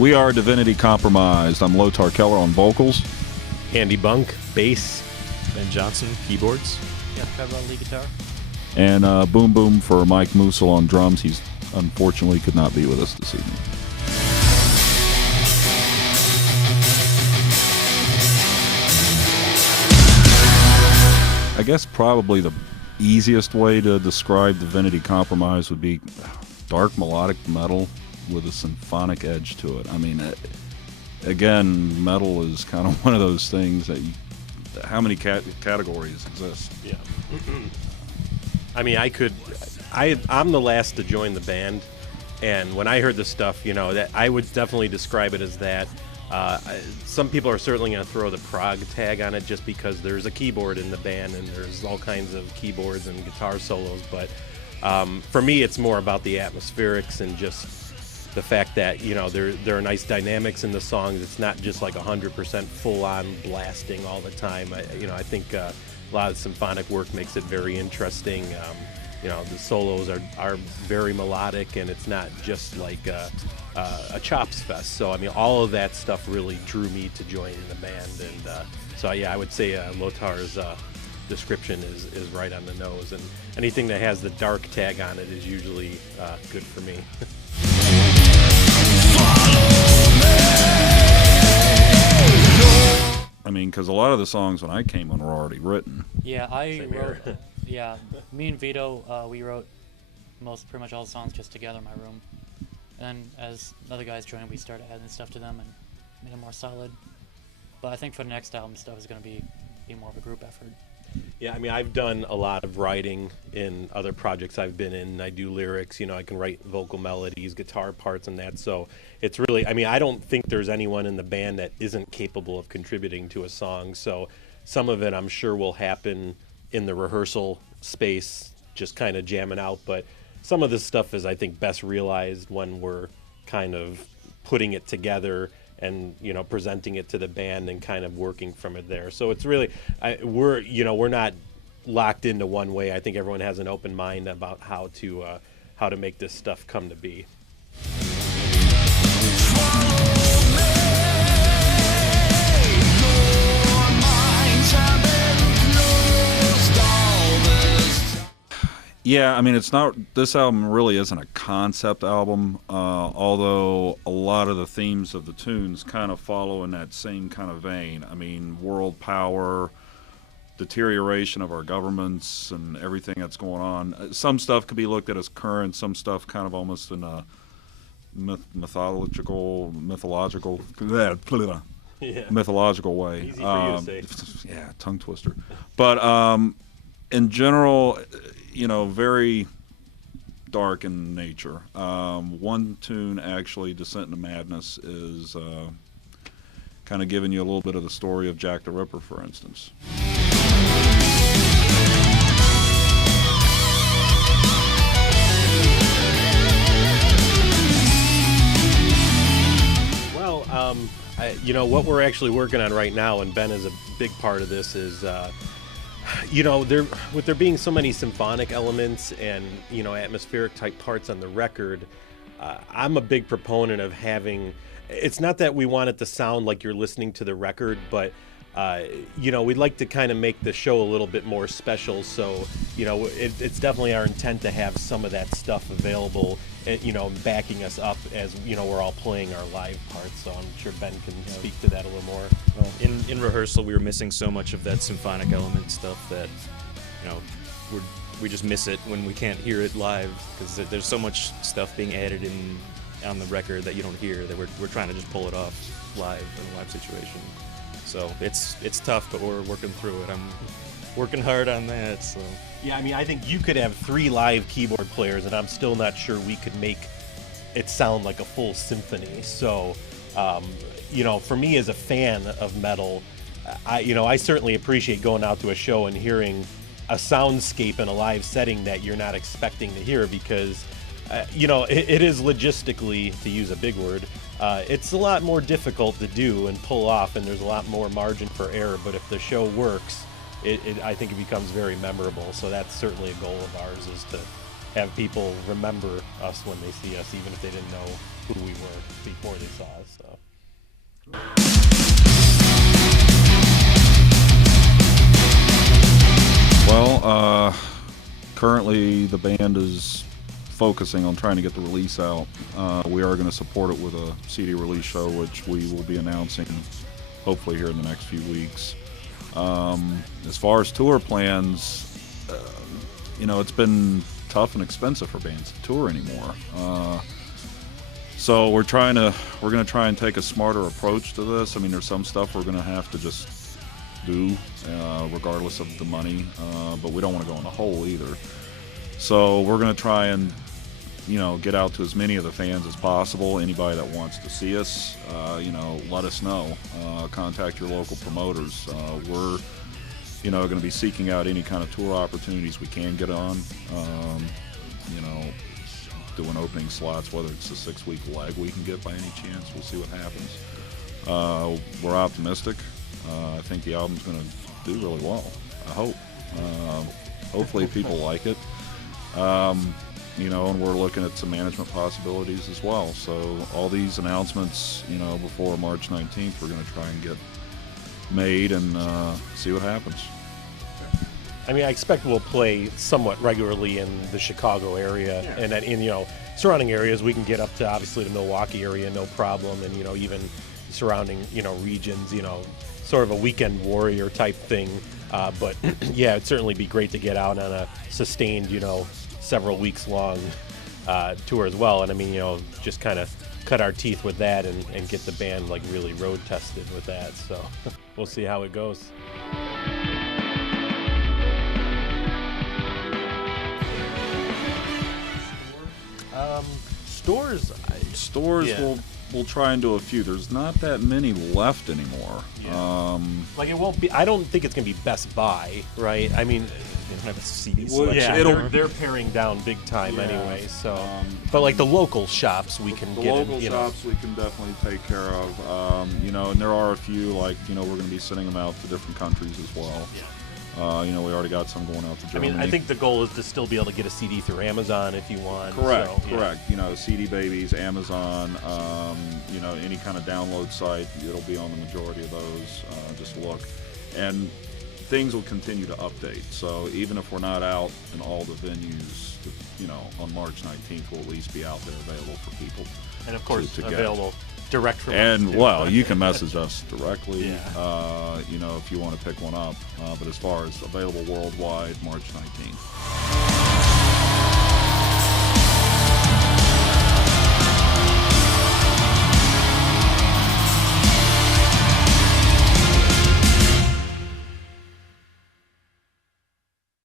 We are Divinity Compromised. I'm Lothar Keller on vocals. Andy Bunk, bass. Ben Johnson, keyboards. Jeff Trevor on lead guitar. And Boom Boom for Mike Musil on drums. He's unfortunately could not be with us this evening. I guess probably the easiest way to describe Divinity Compromised would be dark melodic metal with a symphonic edge to it. I mean, again, metal is kind of one of those things that how many categories exist? Yeah. I mean, I'm the last to join the band, and when I heard the stuff, that I would definitely describe it as that. Some people are certainly going to throw the prog tag on it just because there's a keyboard in the band and there's all kinds of keyboards and guitar solos, but for me it's more about the atmospherics and just the fact that there are nice dynamics in the songs. It's not just like 100% full-on blasting all the time. I think a lot of symphonic work makes it very interesting. The solos are very melodic, and it's not just like a chops fest. So I mean, all of that stuff really drew me to join in the band, and so yeah, I would say Lothar's description is right on the nose, and anything that has the dark tag on it is usually good for me. I mean, because a lot of the songs when I came on were already written. Yeah, I wrote. Yeah, me and Vito, we wrote pretty much all the songs just together in my room. And as other guys joined, we started adding stuff to them and made them more solid. But I think for the next album, stuff is going to be more of a group effort. Yeah, I mean, I've done a lot of writing in other projects I've been in. I do lyrics, I can write vocal melodies, guitar parts, and that. So it's really, I mean, I don't think there's anyone in the band that isn't capable of contributing to a song. So some of it I'm sure will happen in the rehearsal space, just kind of jamming out. But some of this stuff is, I think, best realized when we're kind of putting it together and presenting it to the band and kind of working from it there. So it's really we're not locked into one way. I think everyone has an open mind about how to make this stuff come to be. Yeah, I mean, it's not. This album really isn't a concept album, although a lot of the themes of the tunes kind of follow in that same kind of vein. I mean, world power, deterioration of our governments, and everything that's going on. Some stuff could be looked at as current. Some stuff kind of almost in a mythological way. Easy for you to say. Yeah, tongue twister. But in general, very dark in nature. One tune, actually, Descent into Madness, is kind of giving you a little bit of the story of Jack the Ripper, for instance. Well, what we're actually working on right now, and Ben is a big part of this, is with there being so many symphonic elements and atmospheric type parts on the record, I'm a big proponent of having. It's not that we want it to sound like you're listening to the record, but we'd like to kind of make the show a little bit more special. So it's definitely our intent to have some of that stuff available, backing us up as we're all playing our live parts. So I'm sure Ben can speak to that a little more. Well, in rehearsal, we were missing so much of that symphonic element stuff that we just miss it when we can't hear it live, because there's so much stuff being added in on the record that you don't hear, that we're trying to just pull it off live in a live situation. So it's tough, but we're working through it. I'm working hard on that. So yeah, I mean, I think you could have 3 live keyboard players, and I'm still not sure we could make it sound like a full symphony. So for me as a fan of metal, I certainly appreciate going out to a show and hearing a soundscape in a live setting that you're not expecting to hear, because it is logistically, to use a big word, it's a lot more difficult to do and pull off, and there's a lot more margin for error. But if the show works, I think it becomes very memorable. So that's certainly a goal of ours, is to have people remember us when they see us, even if they didn't know who we were before they saw us. So. Well, currently the band is focusing on trying to get the release out. We are going to support it with a CD release show, which we will be announcing hopefully here in the next few weeks. As far as tour plans, it's been tough and expensive for bands to tour anymore. So we're going to try and take a smarter approach to this. I mean, there's some stuff we're going to have to just do, regardless of the money, but we don't want to go in a hole either. So we're going to try and, get out to as many of the fans as possible. Anybody that wants to see us, let us know. Contact your local promoters. We're, going to be seeking out any kind of tour opportunities we can get on. Doing opening slots, whether it's a 6-week leg we can get by any chance. We'll see what happens. We're optimistic. I think the album's going to do really well. I hope. Hopefully people like it. And we're looking at some management possibilities as well. So all these announcements, before March 19th, we're going to try and get made and see what happens. I mean, I expect we'll play somewhat regularly in the Chicago area, and that in surrounding areas we can get up to obviously the Milwaukee area, no problem, and even surrounding regions, sort of a weekend warrior type thing. But yeah, it'd certainly be great to get out on a sustained, several weeks long tour as well. And I mean, just kind of cut our teeth with that and get the band like really road tested with that. So we'll see how it goes. Stores. Yeah. We'll try and do a few. There's not that many left anymore. Yeah. It won't be. I don't think it's gonna be Best Buy, right? I mean, they don't have a CD well, selection. Yeah, they're paring down big time anyway. So, but like the local shops, we can get. The local shops we can definitely take care of. And there are a few like we're going to be sending them out to different countries as well. Yeah. We already got some going out to Germany. I mean, I think the goal is to still be able to get a CD through Amazon if you want. Correct, so, correct. CD Babies, Amazon, any kind of download site, it'll be on the majority of those. Just look. And things will continue to update. So even if we're not out in all the venues, on March 19th, we'll at least be out there available for people. And of course, to available direct from us. And you can message us directly, yeah. if you want to pick one up. But as far as available worldwide, March 19th.